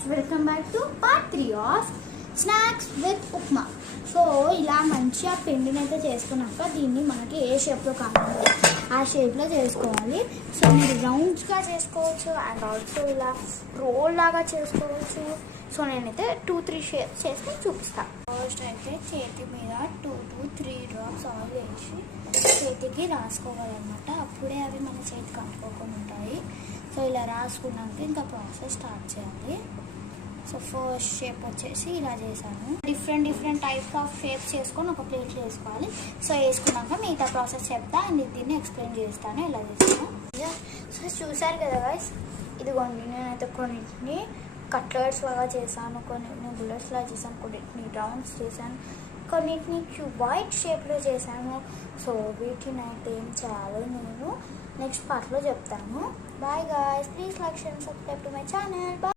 guys, welcome back to part 3 of snacks with upma. So ఇలా మంచిగా పిండిని అయితే చేసుకున్నాక దీన్ని మనకి ఏ షేప్లో కావాలి ఆ షేప్లో చేసుకోవాలి. సో మీరు రౌండ్స్గా చేసుకోవచ్చు అండ్ ఆల్సో ఇలా రోల్ లాగా చేసుకోవచ్చు. సో నేనైతే 2-3 షేప్స్ చేసుకొని చూపిస్తాను. ఫస్ట్ అయితే చేతి మీద 2 to 3 డ్రాప్స్ ఆయిల్ వేసి చేతికి రాసుకోవాలన్నమాట. అప్పుడే అవి మన చేతికి అంటుకోకుండా ఉంటాయి. సో ఇలా రాసుకున్నాక ఇంకా ప్రాసెస్ స్టార్ట్ చేయాలి. సో ఫస్ట్ షేప్ వచ్చేసి ఇలా చేశాను. డిఫరెంట్ టైప్స్ ఆఫ్ షేప్స్ చేసుకొని ఒక ప్లేట్లో వేసుకోవాలి. సో వేసుకున్నాక మిగతా ప్రాసెస్ చెప్తా అండ్ దీన్ని ఎక్స్ప్లెయిన్ చేస్తాను ఎలా చేస్తాను. సో చూసారు కదా గైస్, ఇదిగోండి నేనైతే కొన్నిటిని కట్లెట్స్ లాగా చేశాను, కొన్నిటిని బుల్లెట్స్ లాగా చేశాను, కొన్నిటిని రౌండ్స్ చేశాను, కొన్నిటిని వైట్ షేప్లో చేశాను. సో వీటిని అయితే ఏం చేయాలో నేను నెక్స్ట్ పార్ట్లో చెప్తాను. Bye guys, please like share and subscribe to my channel.